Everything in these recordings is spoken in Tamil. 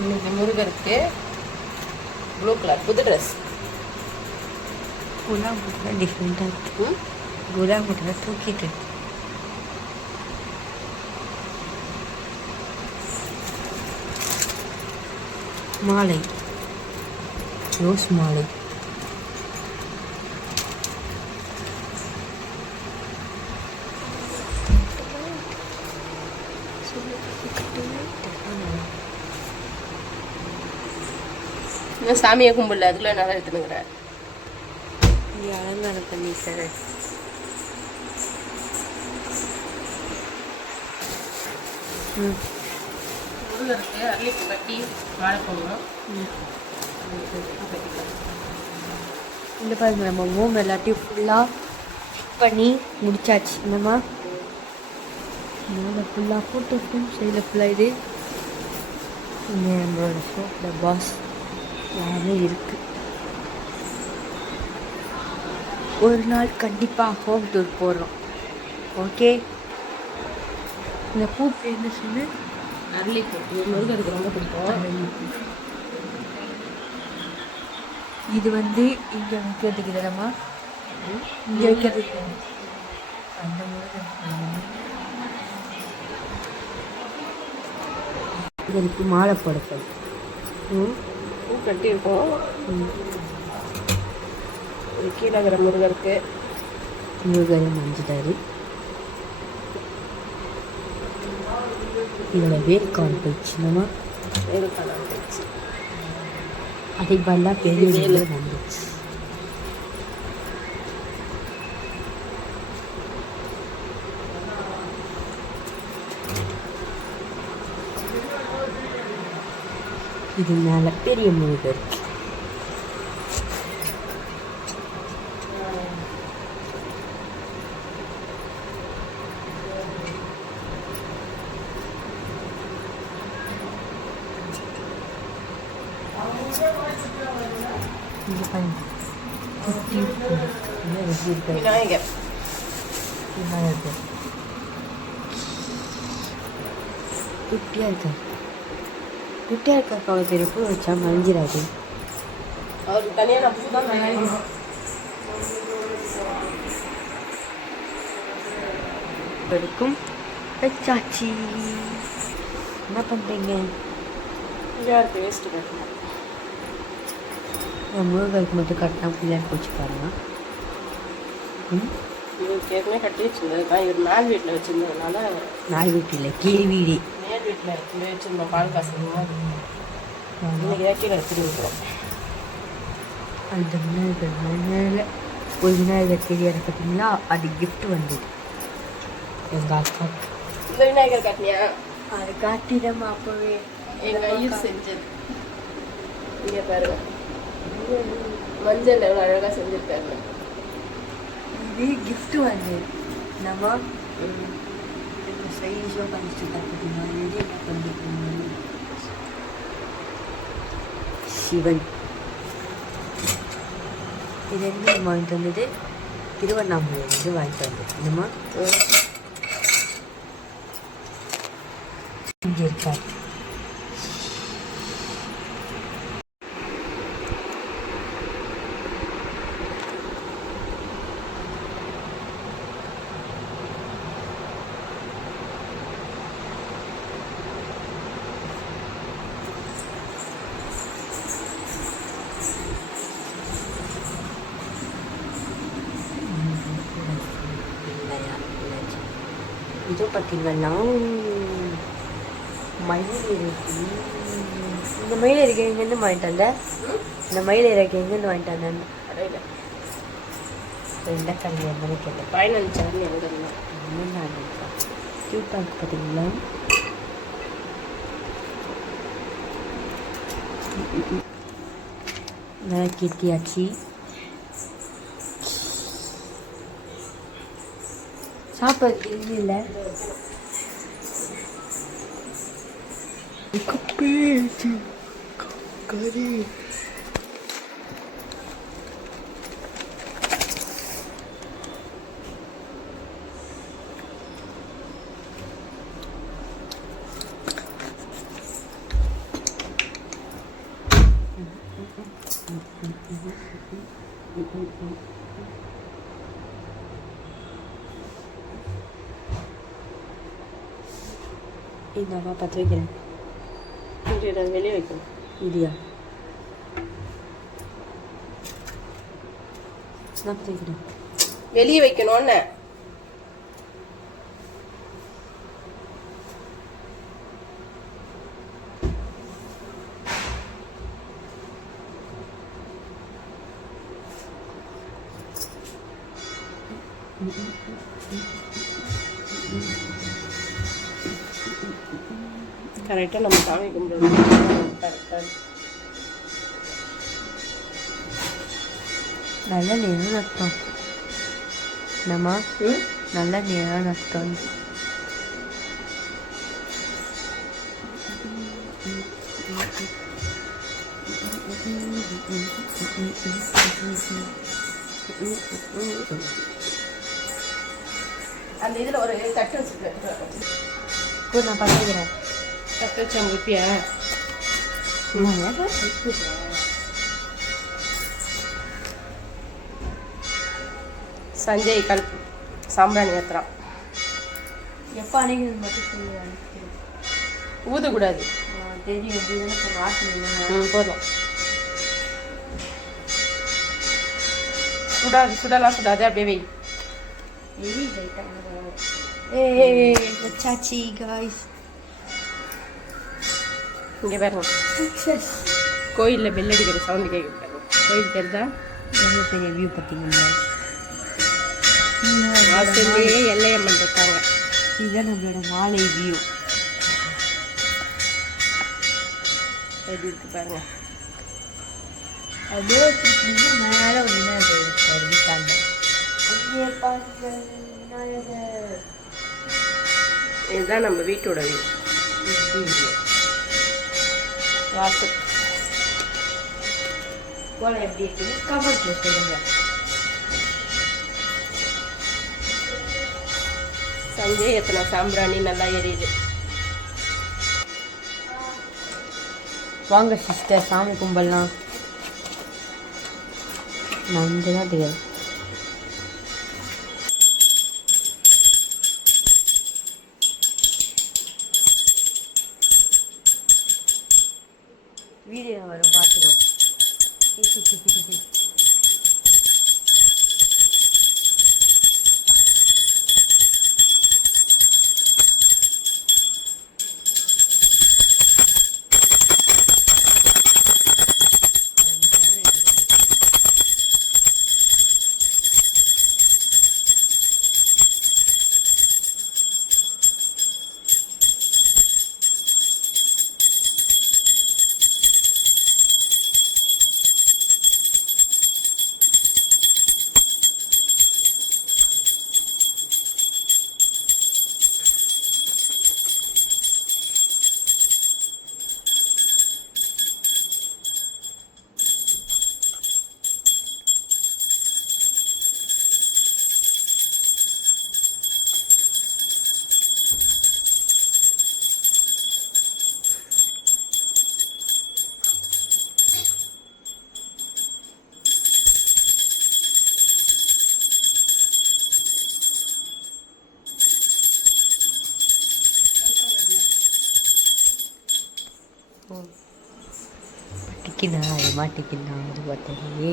இன்னைக்கு முருகருக்கு ப்ளூ கலர் புது ட்ரெஸ். குலாம் போட்டு டிஃப்ரெண்ட்டாக இருக்கு. குலாம் போட்டு தூக்கிட்டு மாலை, ரோஸ் மாலை. இன்னும் சாமியை கும்பிடல, அதுக்குள்ள நல்லா எடுத்துனுங்கிறேன். நீ அலங்காரம் பண்ணி சார். முருகருக்கு அரளிப்பூ கட்டி மாலை போடணும். இந்த பாருங்க, நம்ம ஓம் எல்லாத்தையும் ஃபுல்லாக பண்ணி முடிச்சாச்சு. என்னம்மா மேலே ஃபுல்லாக போட்டு சைடில் ஃபுல்லாக இது நம்மளோட ஷோப்பில் பாஸ் எல்லாமே இருக்குது. ஒரு நாள் கண்டிப்பாக ஹோம் டூர் போடுறோம். ஓகே, இந்த பூ என்ன சொல்லு? அரளிப்பூ. முருகருக்கு ரொம்ப பிடிக்கும். இது வந்து இங்கே வைக்கிறதுக்கு இல்லைம்மா, இங்கே வைக்கிறதுக்கு அந்த முருகனுக்கு மாலை போடப்படும். பூ கட்டியிருக்கோம். ஒரு கீழே இருக்கிற முருகருக்கு முருகரை மஞ்சிட்டாரு. இதோட வேர்க்கான் போயிடுச்சுன்னா வேறுக்கான வந்துச்சு. அதை பல்லா பெரிய வந்துச்சு. இது மேலே பெரிய முருகர். விநாயகர். குட்டியாக இருக்கார். குட்டியாக இருக்க அவ்வளோ பெரிய பூ வச்சா மறைஞ்சிடாது. அவருக்கு தனியாக பூ தான் நல்லா இருக்கும். வரைக்கும் வச்சாச்சி. என்ன பண்ணுறீங்க? யாருக்கு வேஸ்ட்டு கட்டணும். முருகருக்கு மட்டும் கட்டினா பிள்ளையார் போச்சு பாருங்க. இவருக்கு ஏற்கனவே கட்டி வச்சுருந்தேன். இவர் மேல் வீட்டில் வச்சுருந்ததுனால. நாய் வீட்டில் கீழ் வீடு. மேல் வீட்டில் வச்சுருந்தோம். பால் காசு இன்னைக்கு கீழே எடுத்துட்டு இருக்கிறோம். அந்த விநாயகர் மேலே ஒரு விநாயகர் தெரியாத பார்த்தீங்களா, அது கிஃப்ட் வந்தது எங்கள் அக்காவுக்கு. இந்த விநாயகர் காட்டினியா? அது காட்டிடமா அப்போவே எங்கள் ஐயர் செஞ்சது. இங்கே பாருங்க, மஞ்சள் எவ்வளோ அழகாக செஞ்சுருக்காரு. இது கிஃப்ட் வந்தது. நம்ம சைஸோ பண்ணிட்டு பார்த்தீங்கன்னா எது என்ன பண்ணிருக்கோம். சிவன் இது என்ன வாங்கிட்டு வந்தது? திருவண்ணாமலையிலேருந்து வாங்கிட்டு வந்தது. என்னம்மா இங்கே இருக்கார். இது பார்த்தீங்கன்னா மயில் இருக்கு. இந்த மயில் இறக்கை எங்கேருந்து வாங்கிட்டு வந்த? இந்த மயில் இறக்கை எங்கேருந்து வாங்கிட்டு வந்தேன்? கடையில் என்ன கடையில் என்னன்னு கேட்டேன். பயணிச்சாருன்னு எங்கே க்யூட்டாக இருக்கு பார்த்தீங்களா? நல்லா கெட்டியாச்சு. சாப்பாடு இல்லை. கறி இந்தாப்பா பற்ற வைக்கிறேன். வெளியே வைக்கணும். இதியா நான் பற்ற வைக்கிறேன். வெளியே வைக்கணும்னு. கரெக்டாக நம்ம சாமி கும்பிடுவோம். கரெக்டாக நல்ல நேரம் அர்த்தம் நம்ம நல்ல நேரம் அர்த்தம். அந்த இதில் ஒரு தட்டு வச்சுருக்கேன். நான் பார்த்துக்கிறேன். தட்டு வச்சு அவங்க வைப்பியா? சஞ்சய் சாம்பிராணி ஏற்றுறான். எப்போ அணைக்கிறது மட்டும் சொல்லுவாங்க. ஊதக்கூடாது. தெரியும் எப்படின்னு ஆசை. போதும். சுடலாம் சுடாது, அப்படியே வை. வச்சாச்சி காய்ஸ். இங்கே பாருங்க, கோயிலில் பெல் அடிக்கிற சவுண்டு கேட்க. கோயில் தெரியுதா? எவ்வளோ பெரிய வியூ பார்த்தீங்கன்னா வாசல்லையே எல்லையம்மன் இருக்காங்க. இதுதான் நம்மளோட மாலை வியூ. எப்படி இருக்கு பாருங்க. அதே மேலே ஒரு விநாயகர். இதுதான் நம்ம வீட்டோட வியூ. வாசல் கோலம் எப்படி இருக்குன்னு கமெண்ட்ல சொல்லுங்க. சஞ்சய் எத்தனை சாம்பிராணி நல்லா எரியுது. வாங்க சிஸ்டர், சாமி கும்பல்லாம். நான் இங்கே தான் தெரியாது. வீடியோ வரும் பார்த்துக்கோ. பட்டிக்குதா அது மாட்டிக்குதா அது பார்த்தே.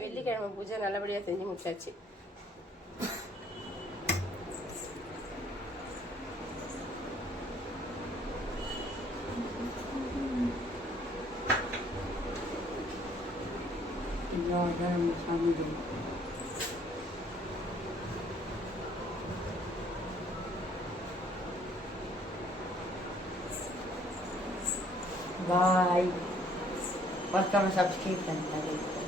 வெள்ளிக்கிழமை பூஜை நல்லபடியாக செஞ்சு முடிச்சாச்சு. பாய். மறக்காம சப்ஸ்கிரைப் பண்ணுங்க.